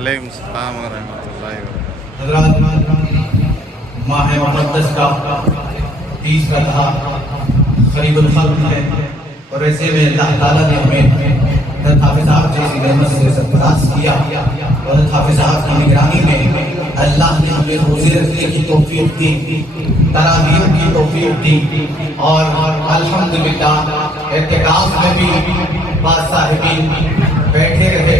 अलैकुम सलाम व रहमतुल्लाहि व बरकातुहू। हज़रात, माह मुक़द्दस का 30 रज़ा क़रीबुल ख़ल्क़ है और ऐसे में अल्लाह ताला ने हमें हज़रत हाफ़िज़ साहब जैसी रहमत से सरफराज किया और हज़रत हाफ़िज़ साहब की निगरानी में अल्लाह ने हमें रोज़े रखने की तौफ़ीक़ दी, तरावीह की तौफ़ीक़ दी और अल्हम्दुलिल्लाह एतिकाफ़ में भी बासाहिबीन बैठे रहे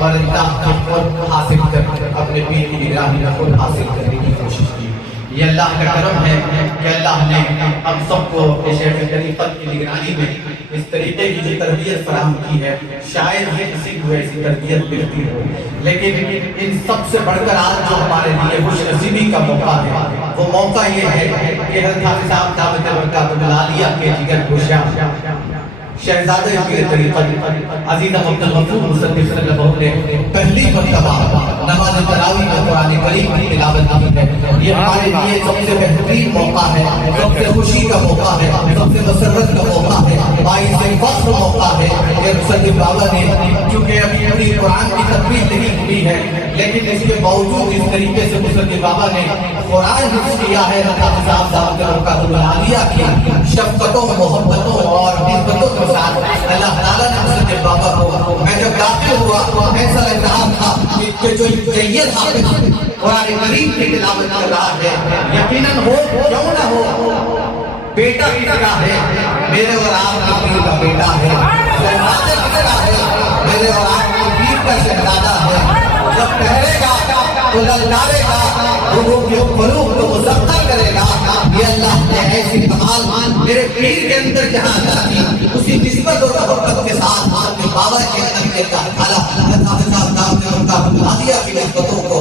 और अल्लाह के खुद हासिल कर अपने पीर की निगरानी में खुद हासिल करने की कोशिश की। ये अल्लाह का करम है कि अल्लाह ने हम सबको शेख तरीक़त की निगरानी में इस तरीके की जो तरबियत फराहम की है, शायद ही किसी को ऐसी तरबियत मिलती हो। लेकिन इन सबसे बढ़कर आज जो हमारे लिए खुशनसीबी का मौका है, वो मौका ये है कि हज़रत हाफ़िज़ साहब दामत बरकातुहू आलिया के जिगर गोशा शहजादे पीर तरीक़त अज़ीज़ अब्दुल गफ़ूर मुसद्दिक़ सल्लल्लाहु अलैहि ने पहली मर्तबा नमाज़ तरावीह में कुरान करीम की तिलावत की है। ये हमारे लिए सबसे बेहतरीन मौका है, सबसे खुशी का मौका है, सबसे मसरत का मौका है, बाइस फ़ख्र मौका है कि मुसद्दिक़ बाबा ने, क्योंकि अभी पूरी कुरान की तकरीर नहीं हुई है, लेकिन इसके बावजूद इस तरीके से मुसद्दिक़ बाबा ने कुरान हिफ्ज़ किया है। हाफ़िज़ साहब दामत बरकातुहू आलिया की शफ़क़तों, मोहब्बतों और निस्बतों के साथ अल्लाह ताला ने मुसद्दिक़ बाबा को, मैं जब दाखिल हुआ ऐसा लग रहा था कि जो जय्यद हाफ़िज़ कुरान करीम की तिलावत कर रहा है, यकीनन हो क्यों ना हो, बेटा किसका है? मेरे और आपके पीर का बेटा है। शहजादा किसका है? मेरे और आपके पीर का शहजादा है। जब ठहरेगा तो ललकारेगा, लोगों के क़ुलूब को मुज़क्कर करेगा। ये अल्लाह ने ऐसी कमाल मेरे पीर के अंदर जहाँ थी, उसी निस्बत और मोहब्बत के साथ अपने बाबा के अंदर का खाला हाफ़िज़ साहब दामत बरकातुहू आलिया की निस्बतों को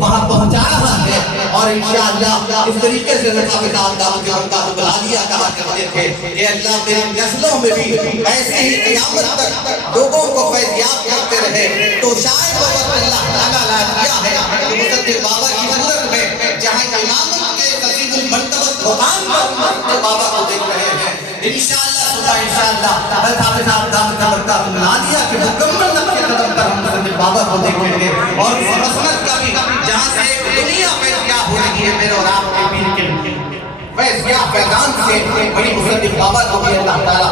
वहाँ पहुँचा रहा है। और इंशाअल्लाह इस तरीके से हाफ़िज़ साहब दामत बरकातुहू आलिया कहा करते थे कि अल्लाह मेरी नस्लों में भी ऐसे ही क़यामत तक लोगों को फैज़याब करते रहे। तो शायद वो वक्त अल्लाह ताला ला दिया है कि मुसद्दिक़ बाबा की सूरत में जहाँ इमामत के क़सीदुल मर्तबत मुक़ाम पर मुसद्दिक़ बाबा को देख रहे हैं। इंशाअल्लाह सुबह इंशाअल्लाह हज़रत हाफ़िज़ साहब दामत बरकातुहू आलिया के मुकम्मल नक्शे कदम पर हम मुसद्दिक़ बाबा को देखेंगे और उस मसनद का भी जहाँ से एक दुनिया फैज़याब हो रही है मेरे और आपके पीर के फैज़याब पैगाम से, बड़ी मुसद्दिक़ बाबा को भी अल्लाह ताला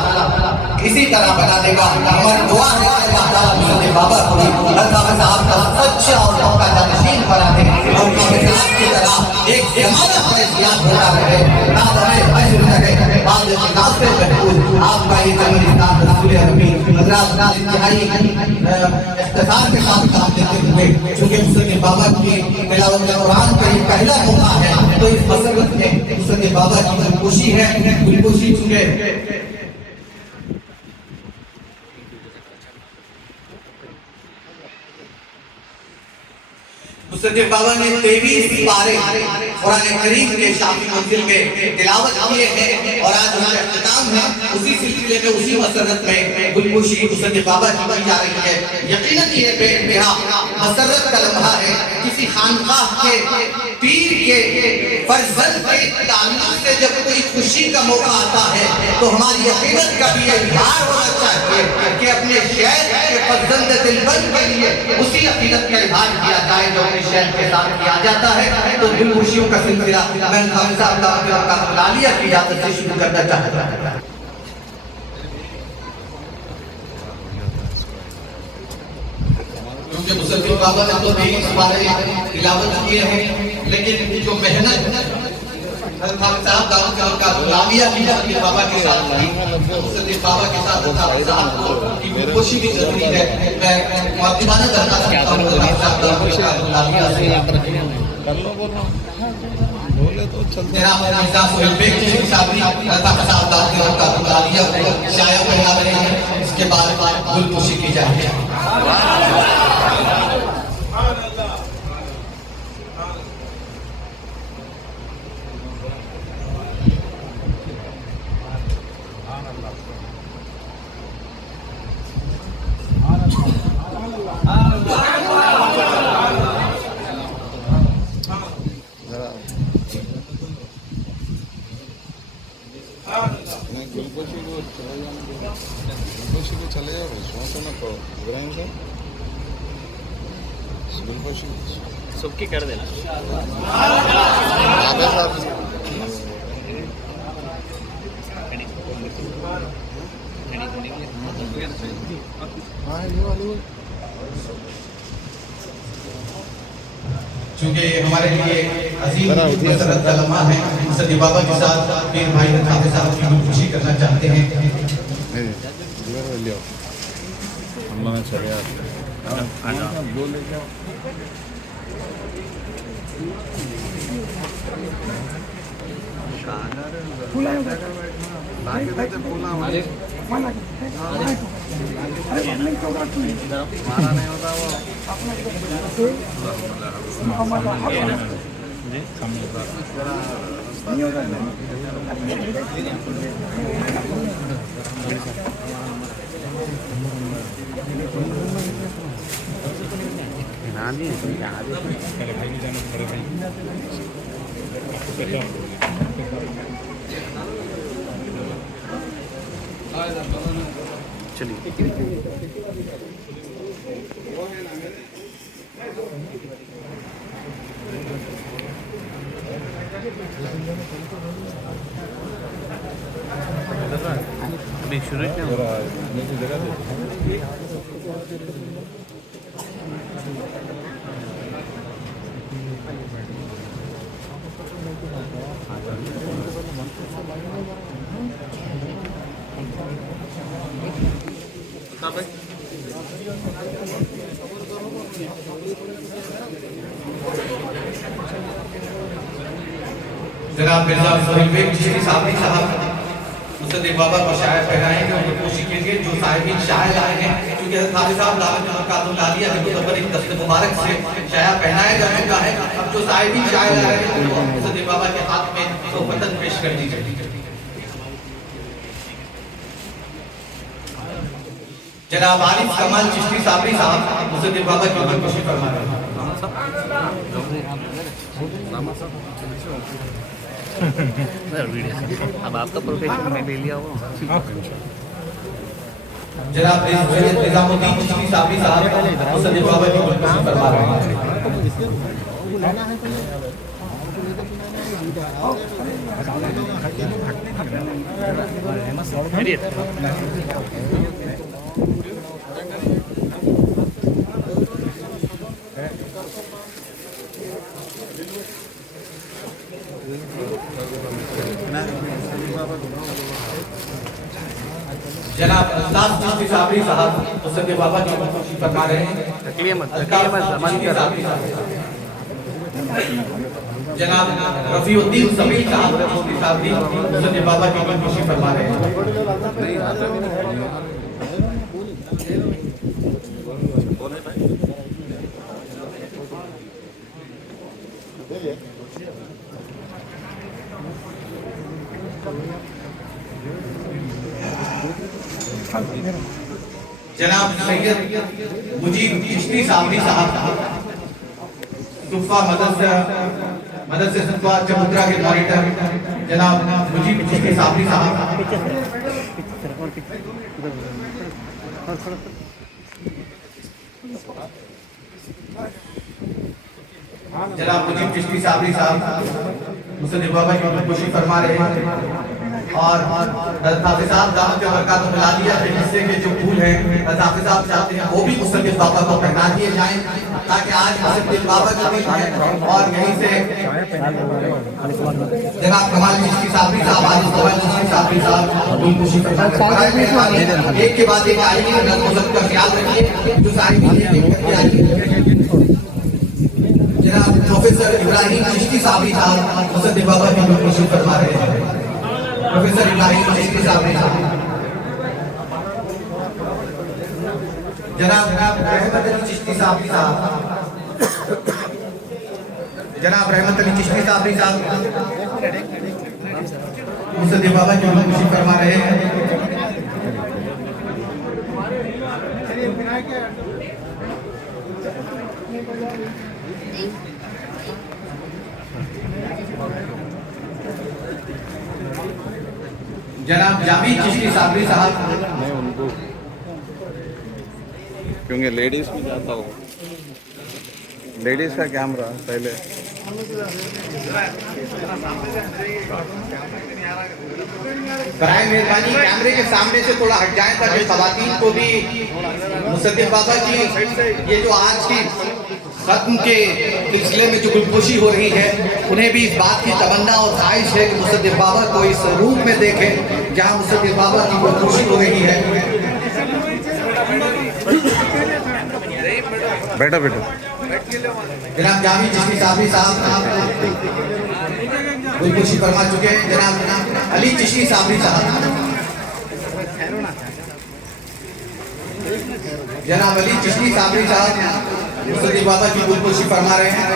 इसी तरह बना देगा। हमारी दुआ है अल्लाह ताला मुसद्दिक़ बाबा को भी हज़रत हाफ़िज़ साहब का सच्चा और पक्का जानशीन बना दे और हाफ़िज़ साहब की तरह एक ज़माना फैज़याब होता रहे, नाज़ हमें अज्र रहे, बाद में नाज़ महफूज आपका ये जन्मदिन रसूल अरबी हज़रात इंतहाई इख्तिसार के साथ काम देते हुए, चूँकि मुसद्दिक़ बाबा की तिलावत कुरान का ये पहला मौका है, तो इस मसरत में मुसद्दिक़ बाबा की दिलखुशी है। दिलखुशी चूँकि मुसद्दिक़ बाबा ने 23 पारे कुरान करीम के शाफी मंजिल में तिलावत किए हैं और आज उनका इख्तिताम है। उसी सिलसिले में उसी मसरत में गुलगोशी मुसद्दिक़ बाबा की की जा रही है। यकीनन ये बेइंतहा मसरत का लम्हा है। किसी खानकाह के पीर के फर्जंद के ताल्लुक से जब कोई खुशी का मौका आता है तो हमारी अक़ीदत का भी इज़हार होना चाहिए कि अपने शेख के फर्जंद दिलबंद के लिए उसी अक़ीदत का इज़हार किया जाए जो अपने शेख के साथ किया जाता है। तो दिलखुशियों का सिलसिला मैं हाफ़िज़ साहब दामत बरकातुहू आलिया की इजाज़त से शुरू करना चाहता हूँ। क्योंकि मुसद्दिक़ बाबा ने तो 23 पारे तिलावत किए हैं, लेकिन जो मेहनत हज़रत हाफ़िज़ साहब दामत बरकातुहू आलिया की अपने बाबा के साथ की, मुसद्दिक़ बाबा के साथ हाफ़िज़ साहब की दिलखुशी भी ज़रूरी है। मैं मुअद्दिबाना करना चाहता हूँ हाफ़िज़ साहब दामत बरकातुहू आलिया से बोले तो चलते जनाब मिर्ज़ा सोहेल बेग जी साहब हाफ़िज़ साहब दामत बरकातुहू आलिया को शाया पढ़ा रहे हैं। इसके बाद दिलखुशी की जाएगी। गुलगोशी को चले जाओ, समझो ना तो इब्राहिम साहब सबकी कर देना चूंकि हमारे लिए अजीम मसरत का लम्हा है, सदी बाबा के साथ पीर भाई रफाते साहब की खुशी करना चाहते हैं। हमने चले मारा नहीं होता वो अभी शुरू जनाब मिर्जा फरीद चिश्ती साहब मुसद्दिक बाबा को शायर पहनाएंगे और कोशिश कीजिए जो साहिबी शायर आए हैं, क्योंकि हाफिज साहब लालिया के मुतबर एक दस्ते मुबारक से शाया पहनाया जा चुका है। अब जो साहिबी शायर आए हैं तो मुसद्दिक बाबा के हाथ में तो बटन पेश कर दीजिए। जनाब आरिफ कमाल चिश्ती साबरी साहब मुसद्दिक बाबा की ऊपर खुशी फरमा रहे हैं। अब आपका प्रोफेशन में ले लिया वो जनाब निजामुद्दीन चिश्ती साबरी साहब मुसद्दिक बाबा की ऊपर खुशी फरमा रहे हैं। जनाब अल्ताफ चिश्ती साबरी साहब मुसद्दिक बाबा की ऊपर खुशी फरमा रहे हैं। जनाब रफीउद्दीन समीर साहब चिश्ती साबरी मुसद्दिक बाबा की ऊपर खुशी फरमा रहे हैं। जनाब सैयद मुजीब चिश्ती साबरी साहब सुफ़ा मदरसे सुफ़ा चबूतरा के मॉनिटर जनाब मुजीब चिश्ती साबरी साहब जनाब मुजीब चिश्ती साबरी साहब मुसद्दिक बाबा की खुशी फरमा रहे हैं। और हाफिज साहब दामद बरकत मिला दिया के हिस्से के जो फूल हैं हाफिज साहब चाहते हैं वो भी मुसद्दिक बाबा को पहना दिए जाएं, ताकि आज मुसद्दिक बाबा का दिन है। और यहीं से जनाब कमाल चिश्ती साबरी साहब आज कमाल चिश्ती साबरी साहब उन खुशी फरमा रहे हैं। एक के बाद एक आएंगे, नज़्म का ख्याल रखिए जो सारी जनाब प्रोफेसर इब्राहिम चिश्ती साबरी साहब मुसद्दिक बाबा की खुशी फरमा रहे हैं। प्रोफेसर इब्राहिम चिश्ती साबरी साहब जनाब रहमत अली चिश्ती साबरी साहब जनाब रहमत अली चिश्ती साबरी साहब मुसद्दिक बाबा की खुशी फरमा रहे हैं। जनाब जावेद चिश्ती साबरी साहब मैं उनको क्योंकि लेडीज में जाता हूँ लेडीज का कैमरा पहले कराए मेहरबानी कैमरे के सामने से थोड़ा हट जाएं ताकि खवातीन को भी मुसद्दिक बाबा की ये जो आज की खत्म के सिलसिले में जो गुलपोशी हो रही है, उन्हें भी इस बात की तमन्ना और ख्वाहिश है कि मुसद्दिक बाबा को इस रूप में देखें जहां मुसद्दिक बाबा की गुलपोशी हो रही है। बैठो बैठो। जनाब जामी चिश्ती साबरी साहब गुलपोशी फरमा चुके हैं। जनाब अली चिश्ती साबरी साहब, जनाब अली चिश्ती साबरी साहब मुसद्दिक बाबा की गुलपोशी फरमा रहे हैं।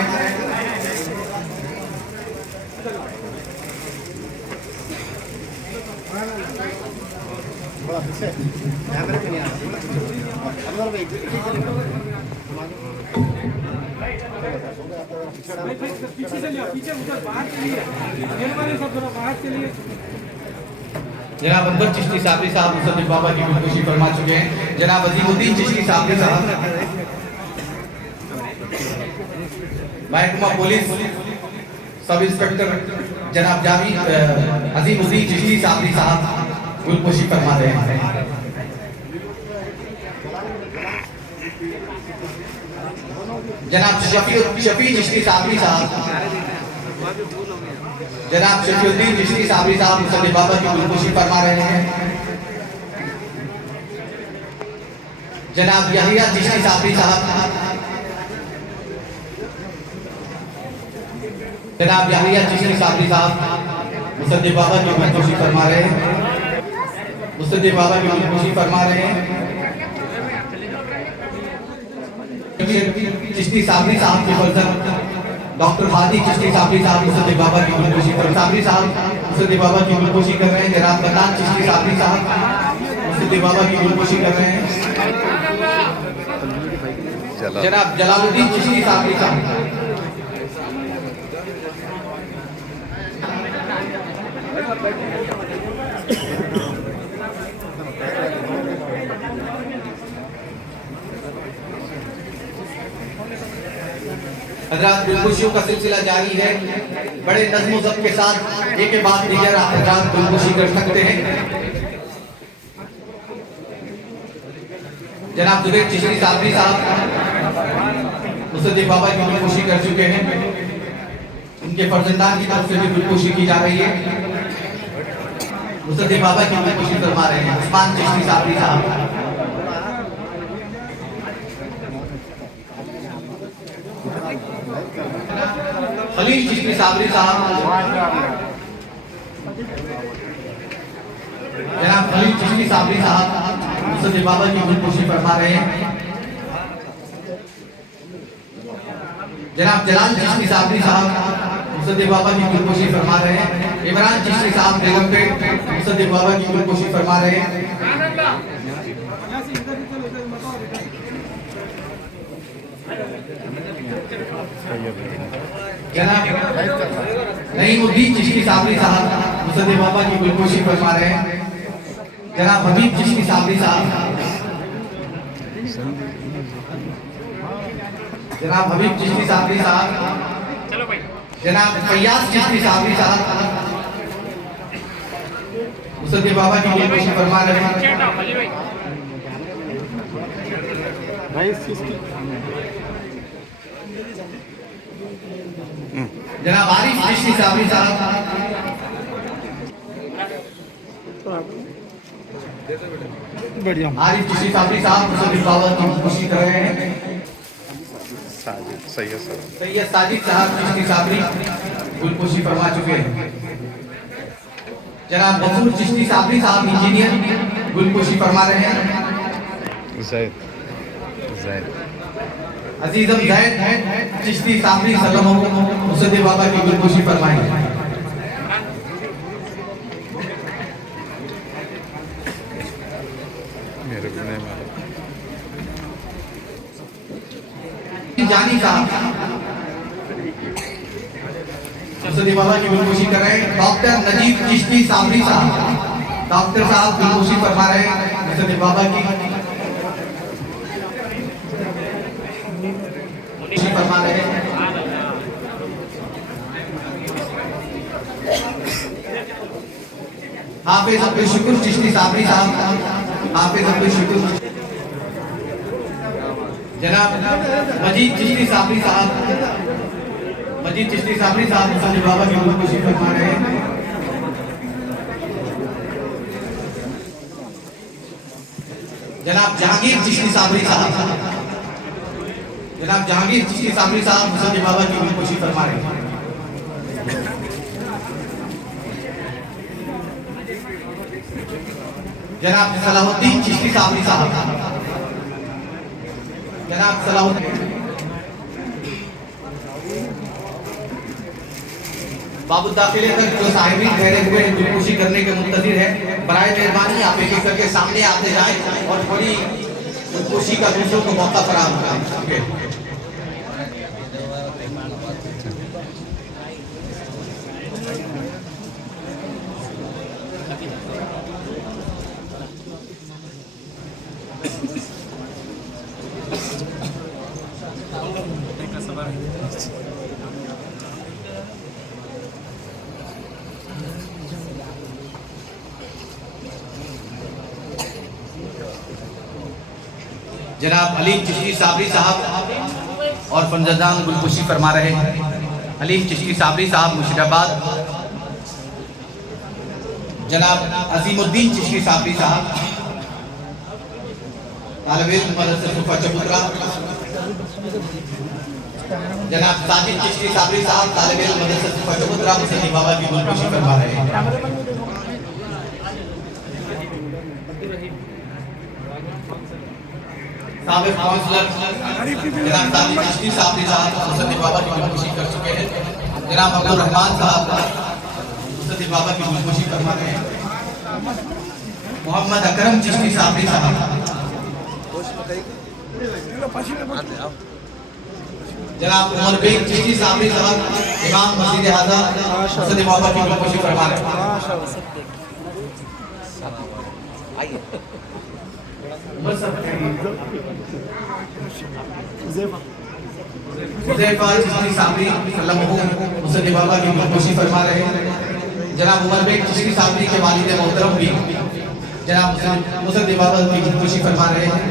जनाब अकबर चिश्ती साबरी साहब मुसद्दिक बाबा की गुलपोशी फरमा चुके हैं। जनाब अजीमुद्दीन चिश्ती साबरी साहब महकमा पुलिस सब इंस्पेक्टर जनाब जावेद अजीमुद्दीन चिश्ती साबरी साहब गुलपोशी फरमा रहे हैं। जनाब शफी चिश्ती साबरी साहब, जनाब शफीउद्दीन चिश्ती साबरी साहब मुसद्दिक बाबा की गुलपोशी फरमा रहे हैं। जनाब यहिया चिश्ती साबरी साहब, जनाब यहिया चिश्ती साबरी साहब मुसद्दिक बाबा की गुलपोशी फरमा रहे हैं। मुसद्दिक बाबा की गुलपोशी फरमा रहे हैं। चिश्ती साबरी साहब के फर्जंद डॉक्टर हादी चिश्ती साबरी साहब मुसद्दिक बाबा की गुलपोशी साबरी साहब मुसद्दिक बाबा की गुलपोशी कर रहे हैं। जनाब मदान चिश्ती साबरी साहब मुसद्दिक बाबा की गुलपोशी कर रहे हैं। जनाब जलालुद्दीन चिश्ती साबरी साहब, हजरात गुलपोशियों का सिलसिला जारी है। बड़े नज़्म ज़ब्त के साथ एक के बाद दीगर हजरात गुलपोशी कर सकते हैं। जनाब जुबैर चिश्ती साबरी साहब मुसद्दिक बाबा की गुलपोशी कर चुके हैं। उनके फर्जंदान की तरफ से भी गुलपोशी की जा रही है। मुसद्दिक बाबा की गुलपोशी फरमा रहे हैं उस्मान चिश्ती साबरी साहब। खलील चिश्ती साबरी साहब, जनाब खलील चिश्ती साबरी साहब मुसद्दिक बाबा की गुलपोशी फरमा रहे हैं। जनाब जलाल चिश्ती साबरी साहब मुसद्दिक बाबा की गुलपोशी फरमा रहे हैं। इमरान चिश्ती साहब बेगमपेट मुसद्दिक बाबा की गुलपोशी फरमा रहे हैं। जनाब नईमुद्दीन चिश्ती साबरी साहब मुसद्दिक बाबा की गुलपोशी फरमा रहे हैं। जनाब हबीब चिश्ती साबरी साहब, जनाब हबीब चिश्ती साबरी साहब, जनाब फैयाज चिश्ती साबरी साहब मुसद्दिक बाबा की गुलपोशी फरमा रहे हैं। जनाब आरिफ चिश्ती साबरी साहब, बढ़िया। आरिफ चिश्ती साबरी साहब मुसद्दिक बाबा की गुलपोशी कर रहे हैं। सैयद साजिद साहब चिश्ती साबरी गुलपोशी फरमा चुके हैं। जनाब गफूर चिश्ती साबरी साहब इंजीनियर गुलपोशी फरमा रहे हैं। अजीजम जैद चिश्ती साबरी सलाम मुसद्दिक बाबा की गुलपोशी फरमाएंगे। जानी साहब मुसद्दिक बाबा की गुलपोशी कर रहे हैं। डॉक्टर नजीब चिश्ती साबरी साहब, डॉक्टर साहब गुलपोशी फरमा रहे हैं मुसद्दिक बाबा की फरमा रहे हैं। हाफिज अब्दुल शुक्र चिश्ती साबरी साहब, हाफिज अब्दुल शुक्र, जनाब मजीद चिश्ती साबरी साहब, मजीद चिश्ती साबरी साहब मुसल्ली बाबा की खुशी फरमा रहे हैं। जनाब जहांगीर चिश्ती साबरी साहब, जनाब जहांगीर चिश्ती साबरी साहब मुसल्ली बाबा की खुशी फरमा रहे हैं। जनाब सलाहुद्दीन चिश्ती साबरी साहब, जनाब सलाहुद्दीन, बाबू दाखिले तक जो साहिबी ठहरे हुए खुशी करने के मुंतजिर है, बराए मेहरबानी आप एक एक करके सामने आते जाएं और बड़ी खुशी का दूसरों को मौका फराहम करें। जनाब अलीम चिश्ती साबरी साहब और फंजदान गुलपुशी फरमा रहे हैं। अलीम चिश्ती साबरी साहब मुर्शिदाबाद, जनाब अजीमुद्दीन चिश्ती साबरी साहब तालिब-ए-इल्म मदरसा सुफा चबूतरा, जनाब साजिद चिश्ती साबरी साहब तालिब-ए-इल्म मदरसा सुफा चबूतरा मुसल्ली बाबा की गुलपुशी फरमा रहे हैं। साबिक काउंसलर जनाब साजिद चिश्ती साबरी साहब मुसल्ली बाबा की गुलपुशी कर चुके हैं। जनाब अब्दुल रहमान साहब मुसल्ली बाबा की गुलपुशी फरमा रहे हैं। मोहम्मद अकरम चिश्ती साबरी साहब, जनाब उमर बेग चिश्ती साबरी साहब इमाम मस्जिद आज़ा मुसल्ली बाबा की गुलपुशी फरमा रहे हैं। हुज़ैफा चिश्ती साबरी सल्लल्लाहु मुसल्ली बाबा की गुलपुशी फरमा रहे हैं। जनाब उमर बेग चिश्ती साबरी के वालिद मोहतरम भी जनाब मुसल्ली बाबा की गुलपुशी फरमा रहे हैं।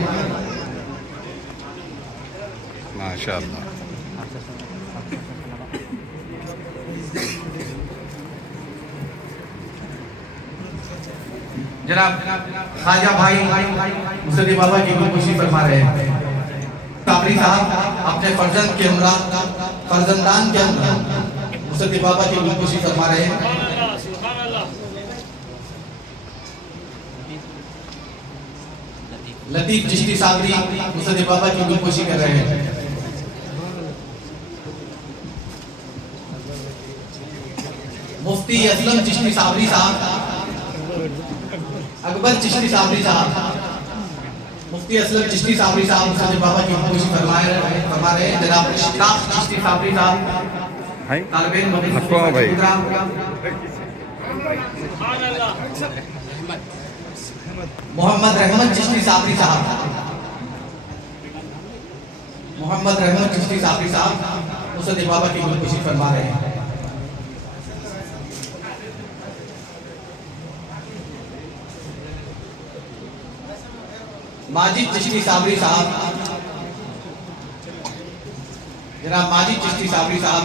माशाअल्लाह। जनाब खाजा भाई मुसल्ली बाबा की गुलपुशी फरमा रहे हैं। साबरी साहब अपने फर्जंद के हमरा, फर्जंदान के हमरा मुसल्ली बाबा की गुलपुशी फरमा रहे हैं। लतीफ चिश्ती साबरी मुसल्ली बाबा की गुलपुशी कर रहे हैं। मुफ्ती असलम चिश्ती साबरी साहब, अकबर चिश्ती साबरी साहब, मुफ्ती असलम चिश्ती साबरी साहब मुसल्ली बाबा की गुलपुशी फरमा रहे हैं। जनाब इश्तियाक चिश्ती साबरी साहब तालिब-ए-इल्म मदरसा भाई मोहम्मद रहमत चिश्ती साबरी साहब, मोहम्मद रहमत चिश्ती साबरी साहब मुसल्ली बाबा की गुलपुशी फरमा रहे हैं। माजिद चिश्ती साबरी साहब, जनाब माजिद चिश्ती साबरी साहब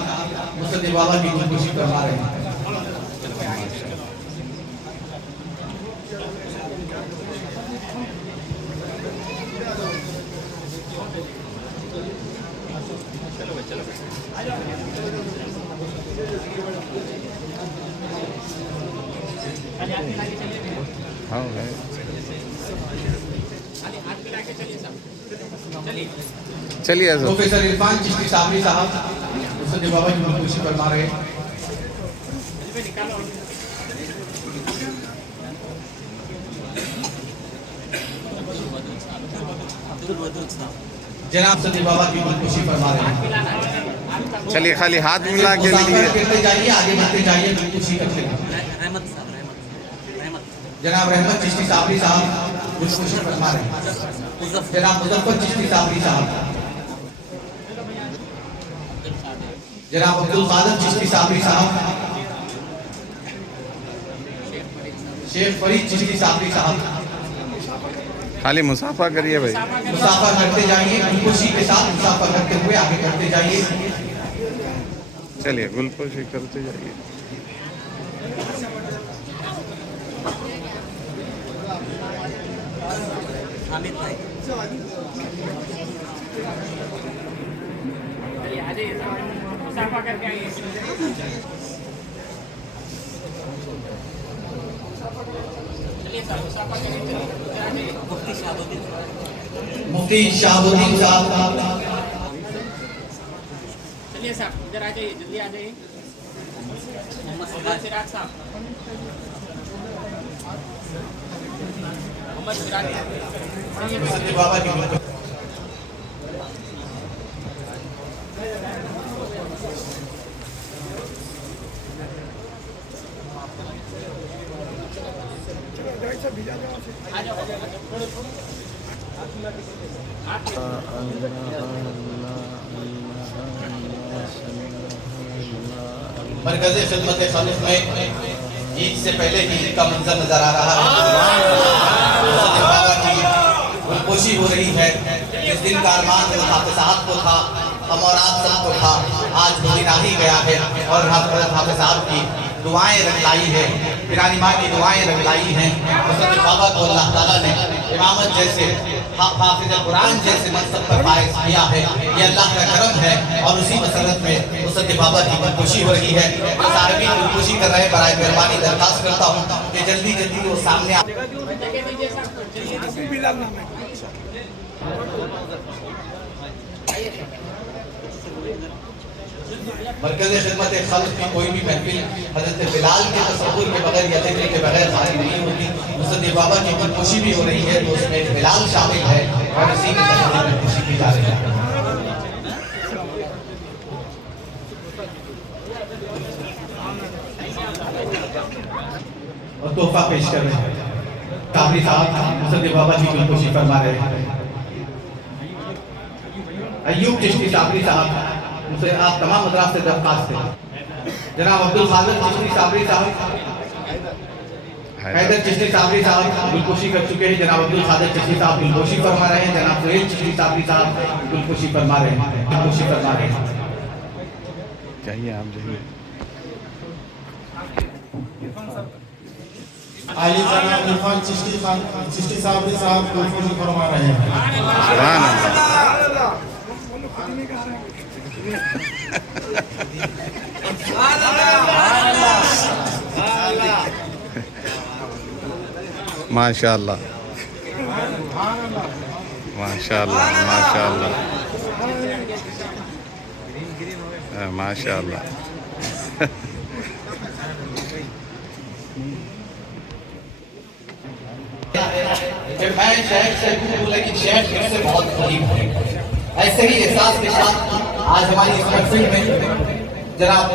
मुसल्ली बाबा की गुलपुशी फरमा रहे हैं। हाँ चलिए प्रोफेसर इरफान चिश्ती साबरी साहब मुसल्ली बाबा की गुलपुशी फरमा रहे हैं। जनाब सदी बाबा की गुलपुशी फरमा रहे हैं। चलिए खाली हाथ मिला के लिए करते जाइए, आगे बढ़ते जाइए, गुलपुशी करते जाइए। जनाब रहमत चिश्ती साबरी साहब गुलपुशी फरमा रहे हैं। जनाब मुजफ्फर चिश्ती साबरी साहब, जनाब अब्दुल कादिर चिश्ती साबरी साहब, शेख फरीद चिश्ती साबरी साहब खाली मुसाफा करिए भाई। मुसाफा करते जाइए, खुशी के साथ मुसाफा करते हुए आगे करते जाइए। चलिए गुलपोशी करते जाइए। मुसाफा करके आइए। चलिए सर मुसाफा करिए। मुफ्ती शाहबुद्दीन साहब, चलिए साहब इधर आ जाइए, जल्दी आ जाइए। मोहम्मद सिराज साहब, मोहम्मद सिराज सत्य बाबा की मरकज़ खिदमत खालिक में ईद से पहले ईद का मंजर नजर आ रहा है। सत्य बाबा की गुलपोशी हो रही है। इस दिन का अरमान हाफिज़ साहब को था, हम और आप सबको था। आज वो दिन आ ही गया है और हाफिज़ साहब की दुआएं रंगलाई है, पिरानी माँ की दुआएं रंगलाई हैं। सत्य बाबा को अल्लाह ताला ने इमामत जैसे, हाफिज़ कुरान जैसे मनसब पर फाइज किया है। ये अल्लाह का करम है और उसी मसरत में सत्य बाबा की गुलपोशी हो रही है। साहिबी गुलपोशी कर रहे हैं, बराए मेहरबानी दरखास्त करता हूँ कि जल्दी जल्दी वो सामने मरकज़ खिदमत खल्क़ की कोई भी महफिल हज़रत बिलाल के तसव्वुर के बगैर या ज़िक्र के बगैर खाली नहीं होती। सत्य बाबा की गुलपोशी भी हो रही है तो उसमें बिलाल शामिल है और इसी की गुलपोशी की जा रही है। और तोहफा पेश कर रहे हैं काबरी साहब, सत्य बाबा की गुलपोशी फरमा रहे हैं। अय्यूब चिश्ती साबरी साहब, मुझसे आप तमाम मदरास से दरखास्त है। जनाब अब्दुल कादिर चिश्ती साबरी साहब, हैदर चिश्ती साबरी साहब गुलपोशी कर चुके हैं। जनाब अब्दुल कादिर चिश्ती साहब गुलपोशी फरमा रहे हैं। जनाब सुहेल चिश्ती साबरी साहब गुलपोशी फरमा रहे हैं, गुलपोशी फरमा रहे हैं। चाहिए आप जाइए। आइए जनाब इरफान चिश्ती साबरी साहब गुलपोशी फरमा रहे हैं। सुभान अल्लाह। माशाअल्लाह माशाअल्लाह माशाअल्लाह माशाअल्लाह। मैं शहर से हूँ लेकिन शहर से बहुत करीब है। ऐसे ही एहसास के साथ आज हमारी इस महफिल में जनाब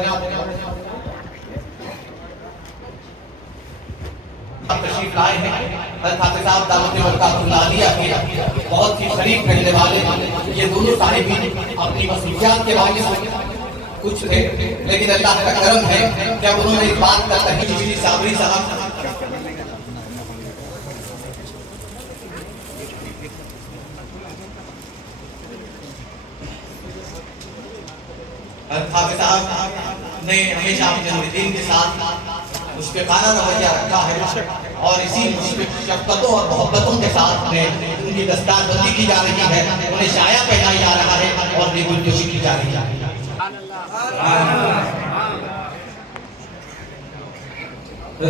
तशरीफ लाए हैं। हाफिज़ साहब दावत बरकातुल्लाह आलिया के बहुत ही करीब रहने वाले ये दोनों साहिबीन अपनी मसरूफियात के बारे में कुछ थे, लेकिन अल्लाह का करम है जब उन्होंने इस बात का तहकीक साबरी साहब हाफिज़ साहब ने हमेशा अपने मुरीदीन के साथ मुश्फ़िक़ाना रवैया रखा है और इसी शफ़क़तों और मोहब्बतों के साथ में उनकी दस्तारबंदी की जा रही है, उन्हें शाया पहनाया जा रहा है और उनकी गुलपोशी की जा रही है।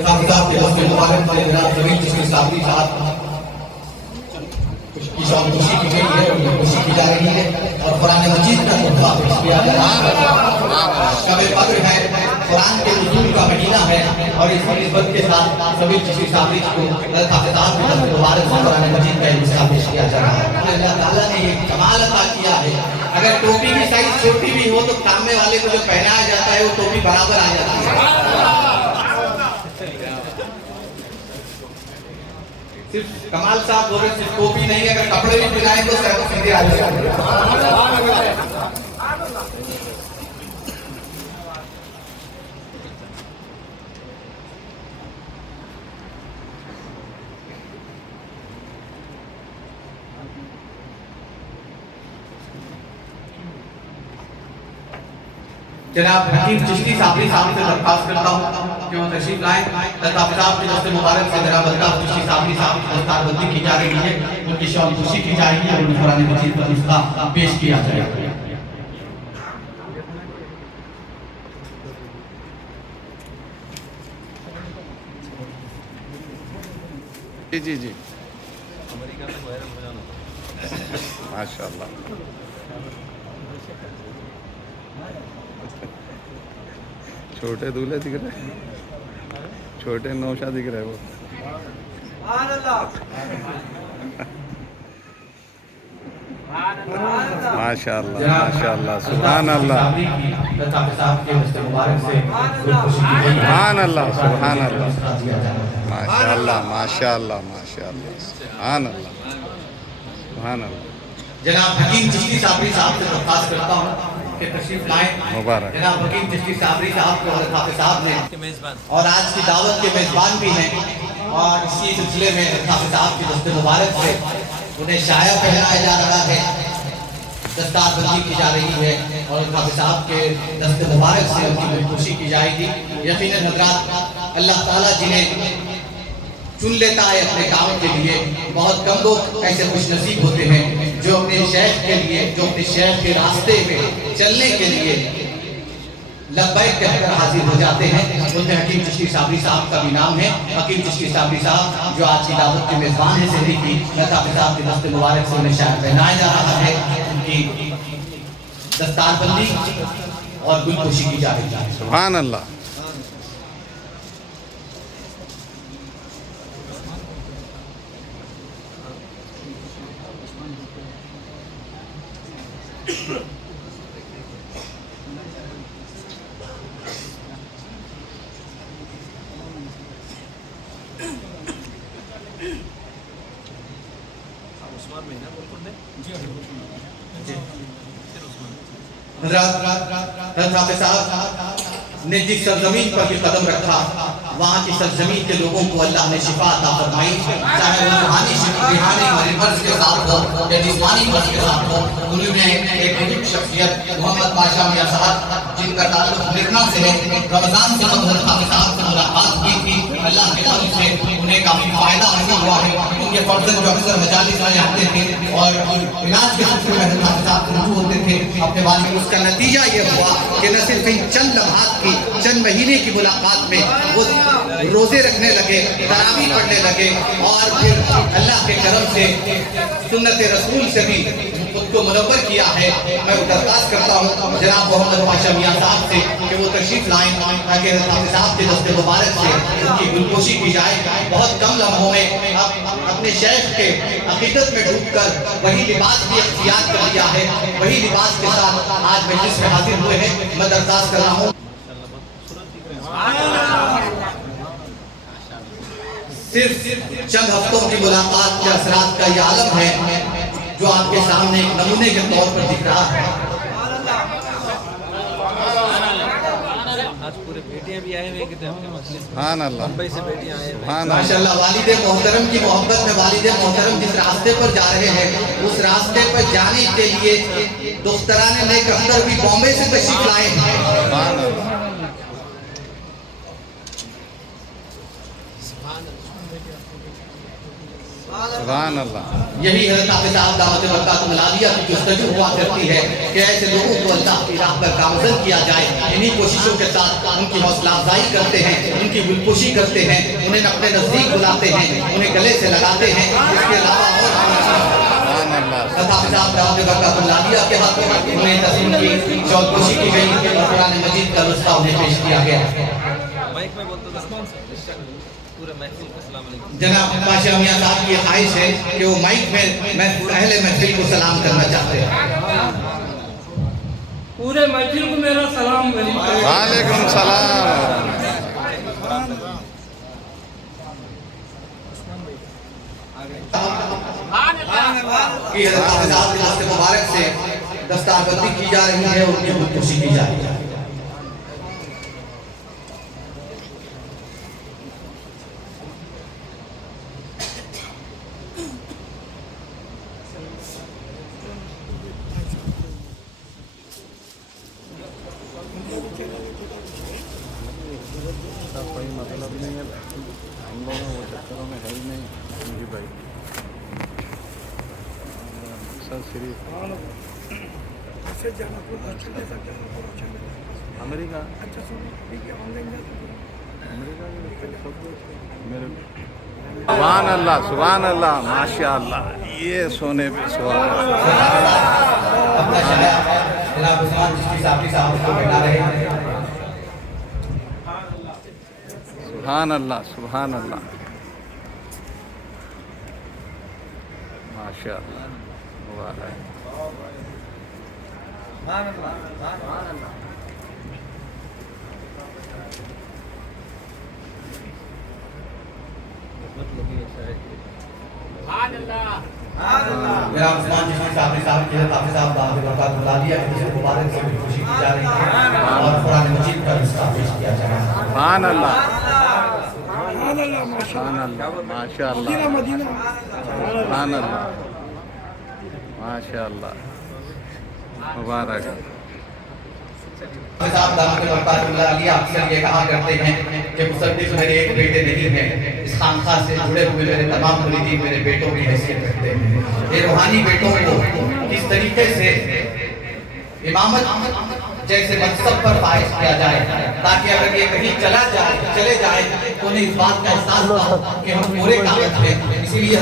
हाफिज़ साहब के हस्ते मुबारक वाले जनाब जमील चिश्ती साबरी साहब की गुलपोशी की गई है, गुलपोशी की जा रही है और कुरान मजीद का तोहफा पेश किया जा रहा है। शब कद्र है, कुरान के नुज़ूल का महीना है और इस निस्बत के साथ सभी चिश्ती साबरी को हाफिज़ साहब के हस्ते मुबारक कुरान मजीद का हिस्सा पेश किया जा रहा है। अल्लाह ताला ने ये कमाल अता किया है। अगर टोपी की साइज छोटी भी हो तो सामने वाले को जो पहनाया जाता है वो टोपी बराबर आ जाती है। सिर्फ कमाल साहब बोल रहे सिर्फ टोपी नहीं, अगर कपड़े भी पहनाए तो सीधे आ जाएगा। जनाब हकीम चिश्ती साहब से दरख्वास्त करता हूँ कि वो तशरीफ लाएं। अल्ताफ साहब के दस्ते मुबारक से जनाब अल्ताफ चिश्ती साहब की दस्तारबंदी की जा रही है, उनकी शौकदोशी की जाएगी और उन्हें कुरान मजीद का नुस्खा पेश किया जाएगा। जी जी जी माशाल्लाह। छोटे दूल्हे दिख रहे, छोटे नौशा दिख रहे वो। माशाल्लाह माशाल्लाह सुभान अल्लाह सुभान अल्लाह सुभान अल्लाह माशाल्लाह माशाल्लाह माशाल्लाह सुभान अल्लाह सुभान अल्लाह। जनाब हकीम चिश्ती साबरी साहब से दरख्वास्त करता हूँ कि तशरीफ लाएं। मुबारक। जनाब हकीम चिश्ती साबरी साहब को अल्ताफ साहब ने और आज की दावत के मेजबान भी हैं और इसी सिलसिले में अल्ताफ साहब की दस्ते मुबारक से उन्हें शाया पहनाया जा रहा है, दस्तारबंदी की जा रही है और अल्ताफ साहब के दस्ते मुबारक से उनकी खुशी की जाएगी। यकीनन हज़रात अल्लाह ताला जिन्हें चुन लेता है अपने काम के लिए, बहुत कम लोग ऐसे खुश नसीब होते हैं जो अपने शेख के लिए, जो अपने शेख के रास्ते में चलने के लिए लब्बैक कहकर हाजिर हो जाते हैं। उनमें हकीम चिश्ती साबरी साहब का भी नाम है। हकीम चिश्ती साबरी साहब जो आज की दावत के मेजबान है शहरी की, अल्ताफ साहब के दस्ते मुबारक से उन्हें शायद पहनाया जा रहा है, उनकी दस्तारबंदी और गुलपोशी की जा रही है। सुभान अल्लाह। साहब ने जिस सरजमीन पर भी कदम रखा, वहाँ की सरजमीन के लोगों को अल्लाह ने शिफा अता फरमाई, चाहे वो रूहानी रूहानी मर्ज के साथ हो या जिस्मानी मर्ज के साथ हो। उन्होंने एक बुजुर्ग शख्सियत मोहम्मद बादशाह मियां साहब जिनका ताल्लुक लिखना से है, रमजान से साहब से मुलाकात की थी। अल्लाह के फजल से उन्हें काफी फायदा हासिल हुआ है। उनके फर्जंद जो अक्सर मजालिस में आते थे और इलाज के सिलसिले में साहब रुजू होते थे अपने वालिद, उसका नतीजा ये हुआ कि न सिर्फ इन चंद लम्हात की, चंद महीने की मुलाकात में वो रोजे रखने लगे, तरावी पढ़ने लगे और फिर अल्लाह के करम से सुन्नत रसूल से भी उसको मुनव्वर किया है। मैं दरख्वास्त करता हूँ जनाब मोहम्मद बादशाह मियां साहब से कि वो तशरीफ लाएं ताकि साहब के दस्ते मुबारक से उनकी गुलपोशी की जाए। बहुत कम लम्हों में अपने शेख के अकीदत में डूबकर वही लिबास भी इख्तियार कर लिया है, वही लिबास के साथ आज मजलिस में हाजिर हुए हैं। मैं दरख्वास्त कर रहा हूँ सिर्फ चंद हफ्तों की मुलाकात के असरात का ये आलम है जो आपके सामने एक नमूने के तौर पर दिख रहा है। आज पूरे बेटियां भी आए हुए कितने सुभान अल्लाह मुंबई से बेटियां आए हुए। माशाल्लाह वालिदे मोहतरम की मोहब्बत में वालिदे मोहतरम जिस रास्ते पर जा रहे हैं, उस रास्ते पर जाने के लिए दुख्तराने नेक अख्तर भी बॉम्बे से तशरीफ लाए हैं। सुभान अल्लाह। सुभान अल्लाह। यही हज़रत हाफ़िज़ साहब दावत बरकात मिलादिया की जुस्तजू हुआ करती है कि ऐसे लोगों को अल्लाह की राह पर कामज़न किया जाए। इन्हीं कोशिशों के साथ उनकी हौसला अफजाई करते हैं, उनकी गुलपोशी करते हैं, उन्हें अपने नज़दीक बुलाते हैं, उन्हें गले से लगाते हैं। इसके अलावा और के हाथों उन्हें तस्लीम की चौकोशी की गई और कुरान मजीद का नुस्खा उन्हें पेश किया गया। जनाब बादशाह मियां साहब की ख्वाहिश है कि वो माइक में मैं पहले महफिल को सलाम करना चाहते हैं। पूरे महफिल को मेरा सलाम। वालेकुम सलाम। कि हज़रत मुबारक से दस्तारबंदी की जा रही है, उनकी खुशी की जा रही है। मदरसा शरीफ अमेरिका मेरे सुभान अल्लाह माशाअल्लाह ये सोने पे सुभान अपना शहर जनाब उस्मान चिश्ती साहब को बैठा रहे हैं। सुभान अल्लाह माशाअल्लाह मुबारक सुभान अल्लाह जनाब उस्मान चिश्ती साहब की हाफिज साहब बाबरकत मुलालिया की तरफ मुबारक से खुशी की जा रही है और कुरान मजीद का हिस्सा पेश किया जा रहा है। सुभान अल्लाह माशाअल्लाह सुभान अल्लाह माशाअल्लाह मुबारक साहब अक्सर ये कहा करते हैं कि मुसद्दिक मेरे एक बेटे नहीं हैं, इस खानका से जुड़े हुए मेरे तमाम मुरीदीन मेरे बेटों की हैसियत रखते हैं। ये रूहानी बेटों को किस तरीके से इमामत जैसे मनसब पर फाइज किया जाए ताकि अगर ये कहीं चले जाए तो उन्हें इस बात का एहसास हो कि हम पूरे कागज में, इसीलिए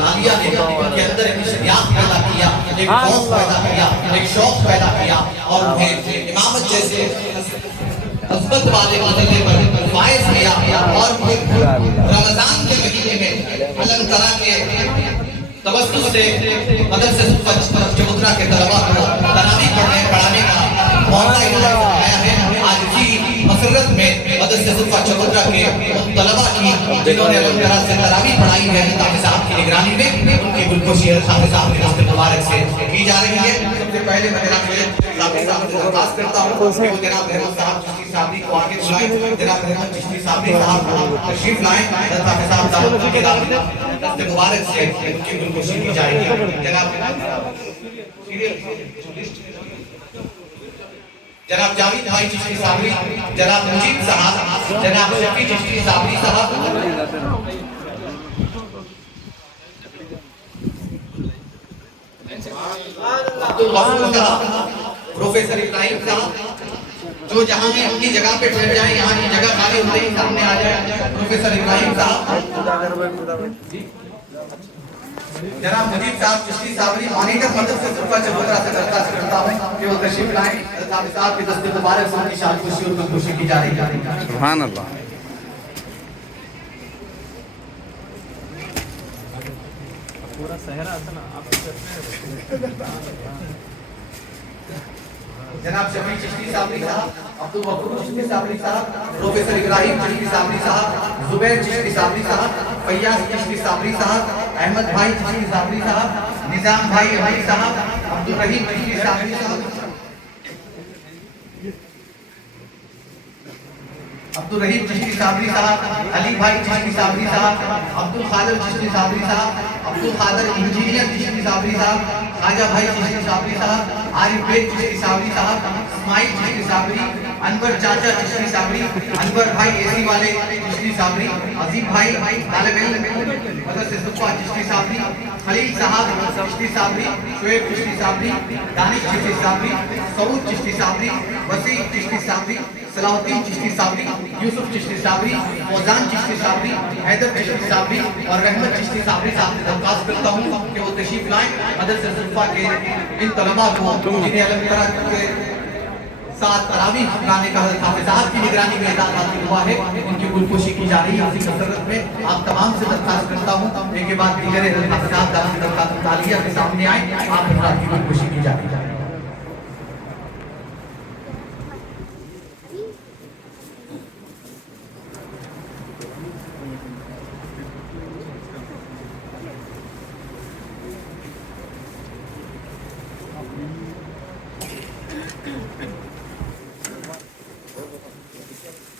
लालिया ने उनके अंदर एक शरियात पैदा किया, एक शौक पैदा किया, एक शौक पैदा किया और उन्हें इमामत जैसे अज़मत वाले मसले पर फाइज किया और फिर रमजान के महीने में अलग तरह के तवज्जुह से मदरसे चबूतरा के तलबा को तरावी पढ़ाने का मौका आया है। आज की मसरत में मदरसे चबूतरा के तलबा की जिन्होंने अलग तरह से तरावी पढ़ाई है ताकि साहब की निगरानी में उनकी गुलकोशी साहब के दस्त मुबारक से की जा रही है। सबसे पहले मैं जनाब साहब से दरख्वास्त करता हूं कि वो जनाब रहमत साहब चिश्ती साहब को आगे बुलाएं। जनाब रहमत चिश्ती साहब तशरीफ लाएं। साहब के दस्त मुबारक से उनकी गुलकोशी की जाएगी। जनाब जावेद भाई चिश्ती साहबी, जनाब मुजीब साहब, जनाब शफी चिश्ती साहबी साहब, अब्दुल गफूर साहब, प्रोफेसर इब्राहिम साहब, जो जहां है अपनी जगह पे बैठ जाए, यहाँ की जगह खाली होते ही सामने आ जाए। प्रोफेसर इब्राहिम साहब, जनाब मुजीब साहब चिश्ती साहबी, मॉनिटर मदरसे चबूतरा से दरख्वास्त करता हूं कि वो तशरीफ लाएं। साहब के दस्ते मुबारक से उनकी शान खुशी और खुशी की जा रही है। सुभान अल्लाह पूरा सहरा था ना आप जनाब शफी चिश्ती साहबी साहब, अब्दुल गफूर चिश्ती साहबी साहब, प्रोफेसर इब्राहिम चिश्ती साहबी साहब, जुबैर चिश्ती साहबी साहब, फैयाज चिश्ती साहबी साहब, अहमद भाई चिश्ती साहबी साहब, निजाम भाई अली साहब, अब्दुल रहीम चिश्ती साहबी साहब, अब्दुल रहीम चिश्ती साहबी साहब, अली भाई चिश्ती साहबी साहब, अब्दुल खादर चिश्ती साहबी साहब, अब्दुल खादर इंजीनियर चिश्ती साहबी साहब, खाजा भाई चिश्ती साहबी साहब, आरिफ बेग चिश्ती साहबी साहब, इस्माइल चिश्ती साहबी, अनवर चाचा चिश्ती साहबी, अनवर भाई एसी वाले चिश्ती साहबी, अजीम भाई तालिब इल्म मदरसे सुफ़ा चिश्ती साहबी, खलील साहब चिश्ती साहबी, शोएब चिश्ती साहबी, दानिश चिश्ती साहबी, सऊद चिश्ती साहबी, वसीम चिश्ती साहबी, सलाहुद्दीन चिश्ती साहबी, यूसुफ चिश्ती साहबी, फौजान चिश्ती साहबी, हैदर चिश्ती साहबी और रहमत चिश्ती साहबी साहब से दरख्वास्त करता हूं कि वो तशरीफ लाएं। मदरसे सुफ़ा के इन तलबा को जिन्हें अलग तरह के साथ तरावीह पढ़ाने का हाफिज़ साहब की निगरानी में इदारा हासिल हुआ है, उनकी गुलकोशी की जा रही है। उसी मसरत में आप तमाम से दरख्वास्त करता हूं एक के बाद दीगर हाफिज़ साहब दरख्वास्त तालिया के सामने आए, आप हजरात की गुलकोशी की जा रही है।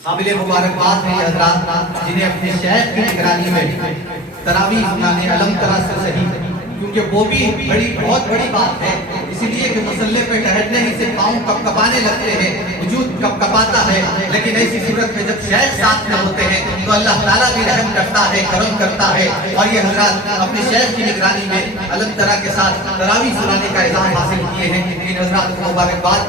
काबिल मुबारकबाद है हजरात जिन्हें अपने शहर की निगरानी में तरावी सुनाने अलम तरह से सही, क्योंकि वो भी बहुत बड़ी बात है। इसीलिए कि मुसल्ले पे ठहरने ही से पाँव कपकपाने लगते हैं, वजूद कपकपाता है, लेकिन ऐसी सूरत में जब शेख साथ में होते हैं तो अल्लाह ताला भी रहम करता है, करम करता है। और ये हजरत अपने शेख की निगरानी में अलग तरह के साथ तरावी सुनाने का इल्जाम हासिल किए हैं। इन हजरत को मुबारकबाद।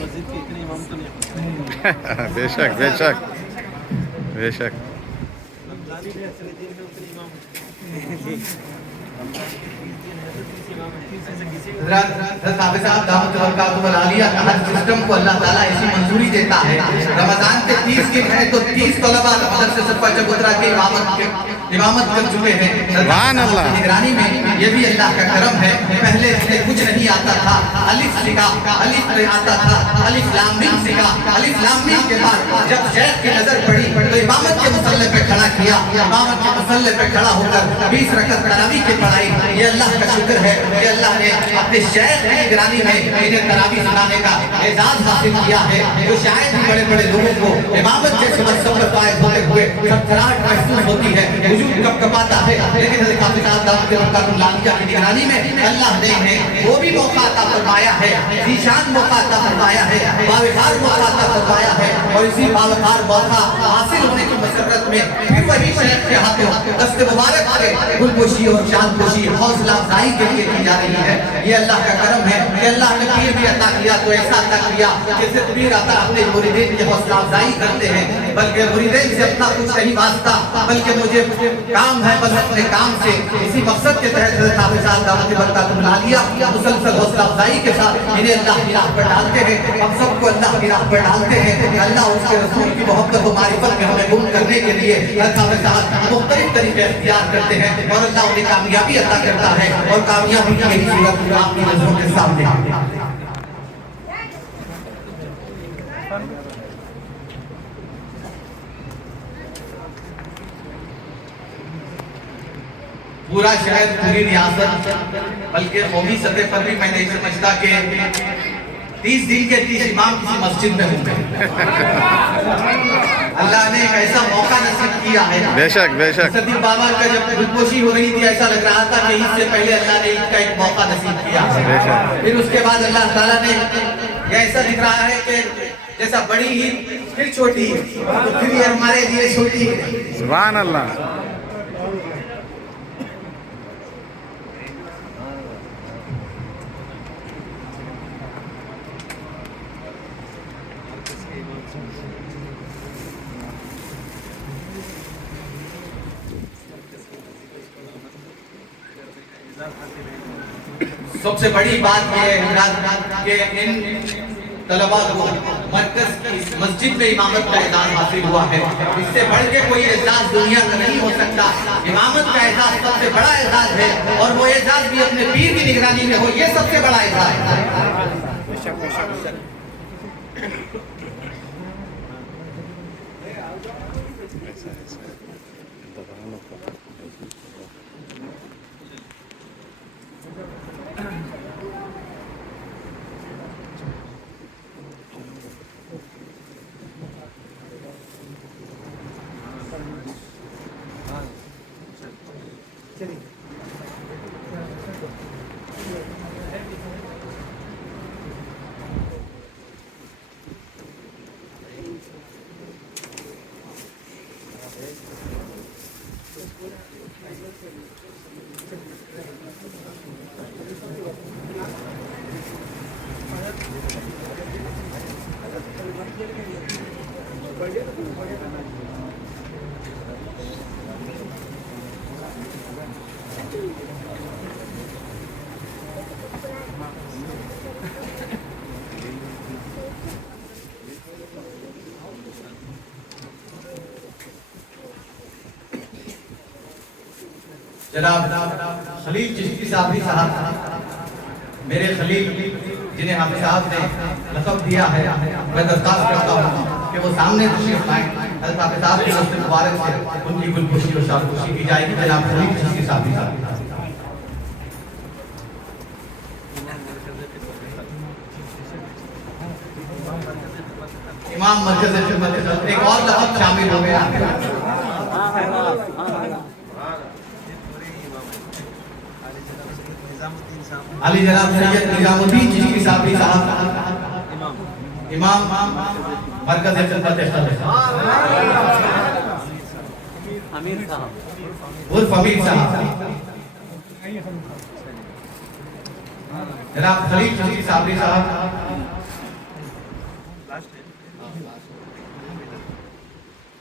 मस्जिद के इतने इमाम तो नहीं बेशक बेशक बेशक। सिस्टम को अल्लाह ताला ऐसी मंजूरी देता है। रमजान के 30 दिन है तो 30 तलबा मदरसे सफा चबूतरा के इमामत कर चुके हैं। निगरानी में ये भी अल्लाह का करम है। पहले इन्हें कुछ नहीं आता था, अलिफ सीखा, अलिफ आता था, अलिफ लाम मीम सीखा। अलिफ लाम मीम के बाद जब शेख की नजर पड़ी तो इमामत के मुसल्ले पे खड़ा किया। इमामत के मुसल्ले पे खड़ा होकर 20 रकअत तरावी की पढ़ाई। ये अल्लाह का शुक्र है कि अल्लाह ने अपने शेख की निगरानी में इन्हें तरावी सुनाने का एजाज हासिल किया है। जो शायद ही बड़े बड़े लोगों को इमामत के सफर फायद होते हुए थरथराहट महसूस होती है, वजूद कपकपाता है, लेकिन हज़रत काफ़ी साहब दाऊद की निगरानी में अल्लाह ने वो भी मौका अता फरमाया है, जीशान मौका अता फरमाया है, बावकार मौका अता फरमाया है। और इसी बावकार मौका हासिल होने की मसरत में फिर वही शेख के हाथों दस्ते मुबारक से गुलपोशी और शानपोशी हौसला अफजाई के लिए की जा रही है। ये अल्लाह का करम है कि अल्लाह ने पीर भी अता किया तो ऐसा अता किया कि सिर्फ पीर अता अपने मुरीदीन की हौसला अफजाई करते हैं, बल्कि मुरीदीन से अपना कुछ नहीं वास्ता, बल्कि मुझे काम है बस अपने काम से। इसी मकसद के तहत हज़रत हाफिज़ साहब दावत बरकातुहु आलिया मुसलसल हौसला अफजाई के साथ इन्हें अल्लाह की राह पर डालते हैं। हम सबको अल्लाह की राह पर डालते हैं। अल्लाह उसके रसूल की मोहब्बत और मारिफत में हमें गुम करने के लिए हज़रत हाफिज़ साहब मुख्तलिफ तरीके इख्तियार करते हैं और अल्लाह उन्हें कामयाबी अता करता है। और कामयाबी की यही सूरत आपकी नज़रों के सामने पूरा शहर, पूरी रियासत, बल्कि कौमी सतह पर भी मैं नहीं समझता कि 30 दिन के 30 इमाम किसी मस्जिद में होंगे। अल्लाह ने एक ऐसा मौका नसीब किया है। बेशक बेशक। सदी बाबा का जब गुलपोशी हो रही थी ऐसा लग रहा था कि इससे पहले अल्लाह ने इसका एक मौका नसीब किया। फिर उसके बाद अल्लाह ताला ने ऐसा दिख रहा है कि जैसा बड़ी ईद फिर छोटी ईद, तो फिर ये हमारे लिए छोटी ईद। सुभान अल्लाह। सबसे बड़ी बात यह है कि इन तलबा को मरकज की मस्जिद में इमामत का एजाज हासिल हुआ है। इससे बढ़ के कोई एजाज दुनिया में नहीं हो सकता। इमामत का एजाज सबसे बड़ा एजाज है और वो एजाज भी अपने पीर की निगरानी में हो, ये सबसे बड़ा एजाज है। जनाब खलील चिश्ती साहब भी साहब मेरे खलील जिन्हें हाफिज़ साहब ने लक़ब दिया है, मैं दरख्वास्त करता हूँ कि वो सामने तशरीफ़ लाएं। हज़रत हाफिज़ साहब की दस्तूर मुबारक से उनकी गुलपोशी और शालपोशी की जाएगी। जनाब खलील चिश्ती साहब भी साहब इमाम इमाम मरकज खिदमत खल्क, एक और लक़ब शामिल हो गया। अली जनाब सैयद निजामुद्दीन चिश्ती साहब इमाम मरकज खिदमत खल्क, अमीर साहब उर्फ अमीर साहब, जनाब खलील चिश्ती साहब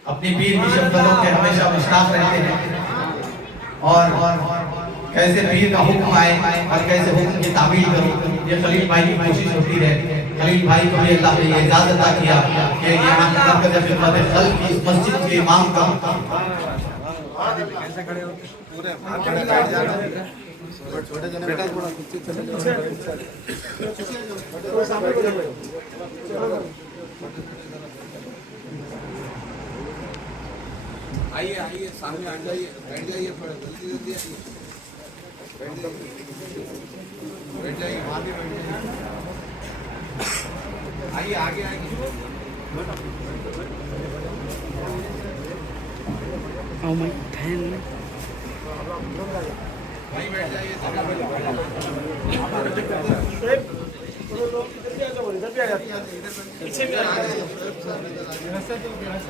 अपनी पीर की शफ़क़तों के हमेशा मुश्ताक़ रहते हैं और कैसे पीर का हुक्म आए और कैसे हुक्म की तामील करो, ये खलील भाई की कोशिश होती है। खलील भाई को भी अल्लाह ने ये इजाज़त अता किया कि ये मरकज़ खिदमत खल्क की इस मस्जिद के इमाम का आइए आइए सामने आ जाइए, बैठ जाइए, थोड़ा जल्दी जल्दी आइए, बैठ जाइए, आगे बैठ जाइए, आइए आगे आइए। Oh my pen. भाई बैठ जाइए,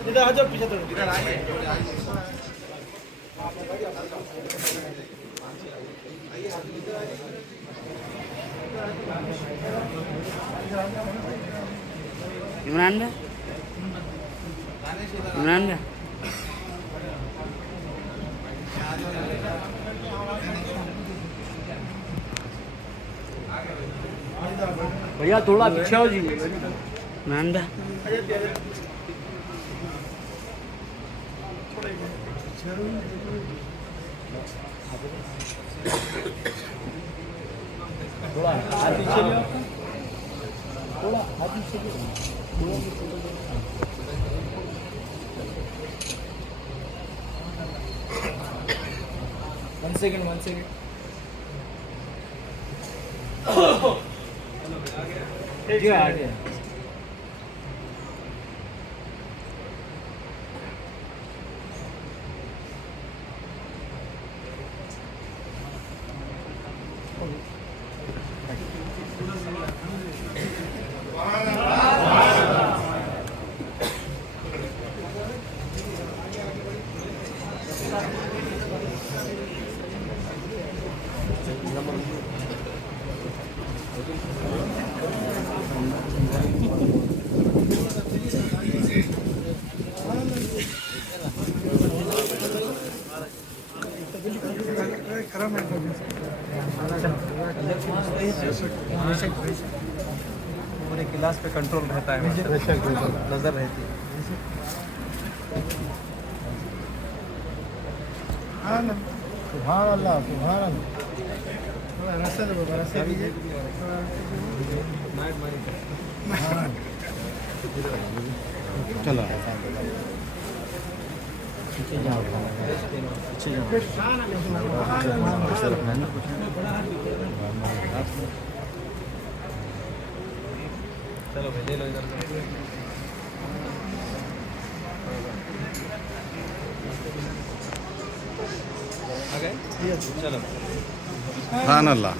इधर आ जाओ, पीछे थोड़ा इधर आइए, इमरान भाई, इमरान भाई, भैया थोड़ा पीछे हो जी। इमरान भाई, थोड़ा हाथ पीछे लियो, थोड़ा हाथ पीछे लियो। 1 सेकंड 1 सेकंड। जी आ गया। पूरे क्लास पे कंट्रोल रहता है, नजर रहती है। सुभान अल्लाह, सुभान अल्लाह। रास्ते दो, रास्ते दीजिए। चलो चलो भाई ले लो इधर। आ गए? चलो सुभान अल्लाह।